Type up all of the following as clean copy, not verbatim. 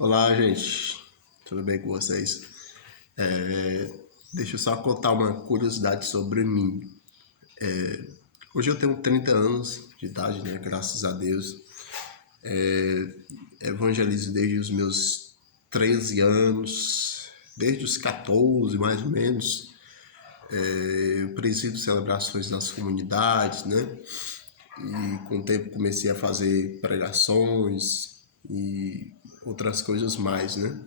Olá, gente. Tudo bem com vocês? Deixa eu só contar uma curiosidade sobre mim. Hoje eu tenho 30 anos de idade, né? Graças a Deus. Evangelizo desde os meus 13 anos, desde os 14 mais ou menos. Eu presido celebrações nas comunidades, né? E com o tempo comecei a fazer pregações e outras coisas mais, né?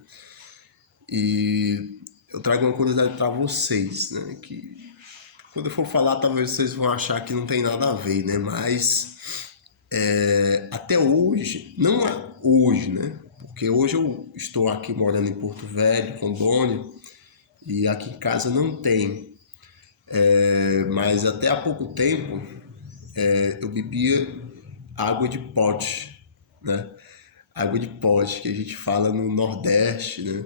E eu trago uma curiosidade para vocês, né? Que quando eu for falar, talvez vocês vão achar que não tem nada a ver, né? Mas até hoje, não é hoje, né? Porque hoje eu estou aqui morando em Porto Velho, Rondônia, e aqui em casa não tem. Mas até há pouco tempo eu bebia água de pote, né? Água de pote, que a gente fala no Nordeste, né?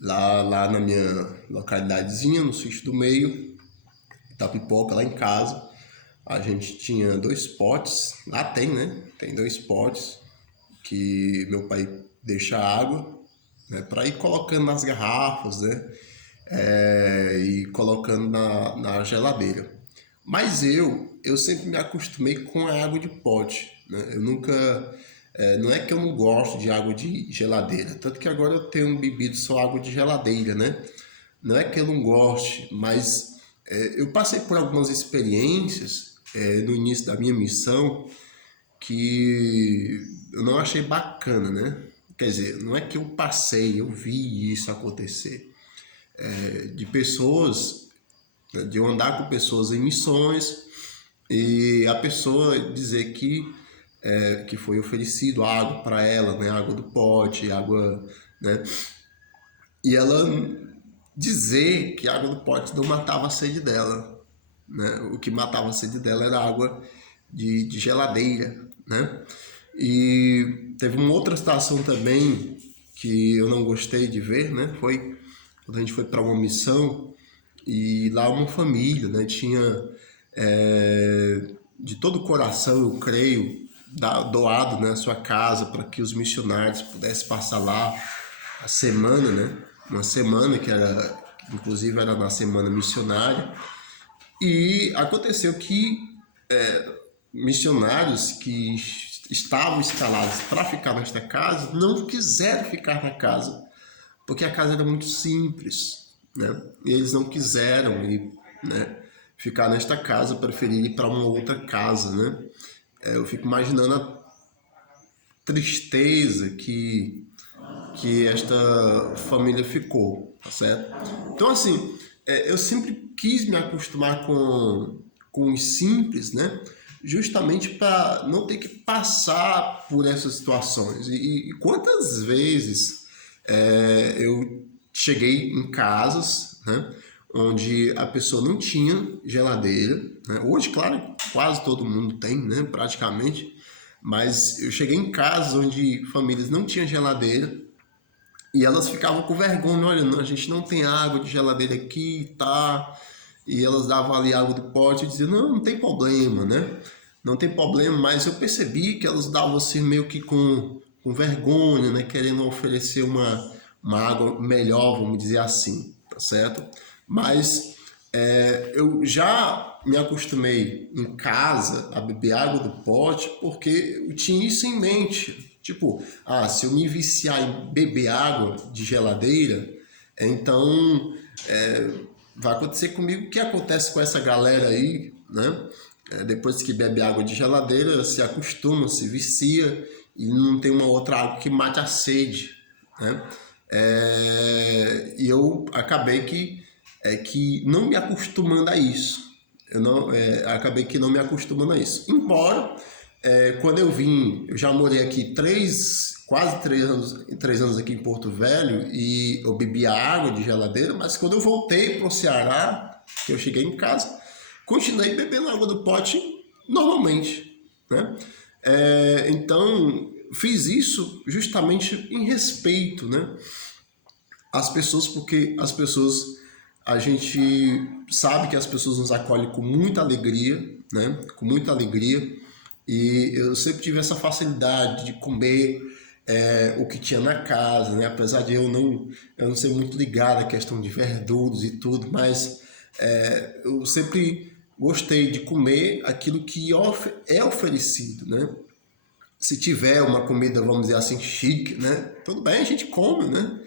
Lá na minha localidadezinha, no sítio do meio, Itapipoca, lá em casa, a gente tinha dois potes, lá tem, né? Tem dois potes que meu pai deixa água, né? Para ir colocando nas garrafas, né? E colocando na geladeira. Mas eu sempre me acostumei com a água de pote, né? Eu nunca. Não é que eu não gosto de água de geladeira, tanto que agora eu tenho bebido só água de geladeira, né? Não é que eu não goste, mas eu passei por algumas experiências no início da minha missão que eu não achei bacana, né? Quer dizer, não é que eu passei, eu vi isso acontecer. De pessoas, né, de eu andar com pessoas em missões e a pessoa dizer que foi oferecido água para ela, né? Água do pote, água, né? E ela dizer que a água do pote não matava a sede dela, né? O que matava a sede dela era água de geladeira, né? E teve uma outra situação também que eu não gostei de ver, né? Foi quando a gente foi para uma missão e lá uma família, né? Tinha de todo o coração, eu creio, doado, né, a sua casa para que os missionários pudessem passar lá a semana, né? Uma semana que era, inclusive era na semana missionária. E aconteceu que missionários que estavam escalados para ficar nesta casa não quiseram ficar na casa, porque a casa era muito simples, né? E eles não quiseram ir, né, ficar nesta casa, preferiram ir para uma outra casa, né? Eu fico imaginando a tristeza que esta família ficou, tá certo? Então, assim, eu sempre quis me acostumar com os simples, né? Justamente para não ter que passar por essas situações. E quantas vezes eu cheguei em casas, né? Onde a pessoa não tinha geladeira, né? Hoje, claro, quase todo mundo tem, né? Praticamente. Mas eu cheguei em casas onde famílias não tinham geladeira e elas ficavam com vergonha, olha, a gente não tem água de geladeira aqui, tá? E elas davam ali água do pote e diziam, não tem problema, né? Não tem problema, mas eu percebi que elas davam assim meio que com vergonha, né? Querendo oferecer uma água melhor, vamos dizer assim, tá certo? Mas eu já me acostumei em casa a beber água do pote porque eu tinha isso em mente. Tipo, se eu me viciar em beber água de geladeira, então vai acontecer comigo o que acontece com essa galera aí, né? Depois que bebe água de geladeira, se acostuma, se vicia e não tem uma outra água que mate a sede, né? E eu acabei que não me acostumando a isso. Eu não acabei que não me acostumando a isso. Embora quando eu já morei aqui quase 3 anos aqui em Porto Velho e eu bebia água de geladeira, mas quando eu voltei para o Ceará, que eu cheguei em casa, continuei bebendo água do pote normalmente, né? Então fiz isso justamente em respeito, né? As pessoas, porque as pessoas, a gente sabe que as pessoas nos acolhem com muita alegria, né? Com muita alegria. E eu sempre tive essa facilidade de comer o que tinha na casa, né? Apesar de eu não ser muito ligado à questão de verduras e tudo, mas eu sempre gostei de comer aquilo que é oferecido, né? Se tiver uma comida, vamos dizer assim, chique, né? Tudo bem, a gente come, né?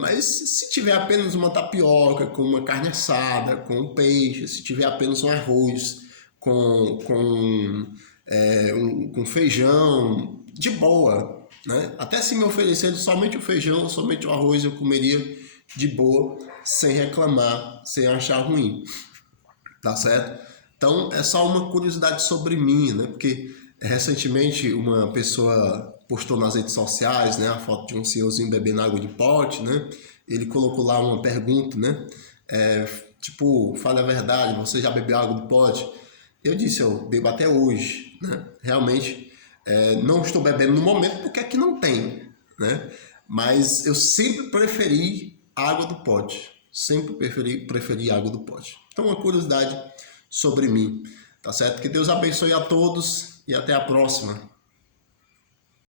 Mas se tiver apenas uma tapioca com uma carne assada, com um peixe, se tiver apenas um arroz com feijão, de boa, né? Até se me oferecer somente o feijão ou somente o arroz, eu comeria de boa, sem reclamar, sem achar ruim, tá certo? Então é só uma curiosidade sobre mim, né? Porque recentemente uma pessoa postou nas redes sociais, né, a foto de um senhorzinho bebendo água de pote, né? Ele colocou lá uma pergunta, né? É, tipo, fale a verdade, você já bebeu água de pote? Eu disse, eu bebo até hoje, né? Realmente não estou bebendo no momento porque aqui não tem, né? Mas eu sempre preferi água do pote, sempre preferi água do pote. Então, uma curiosidade sobre mim, tá certo? Que Deus abençoe a todos e até a próxima.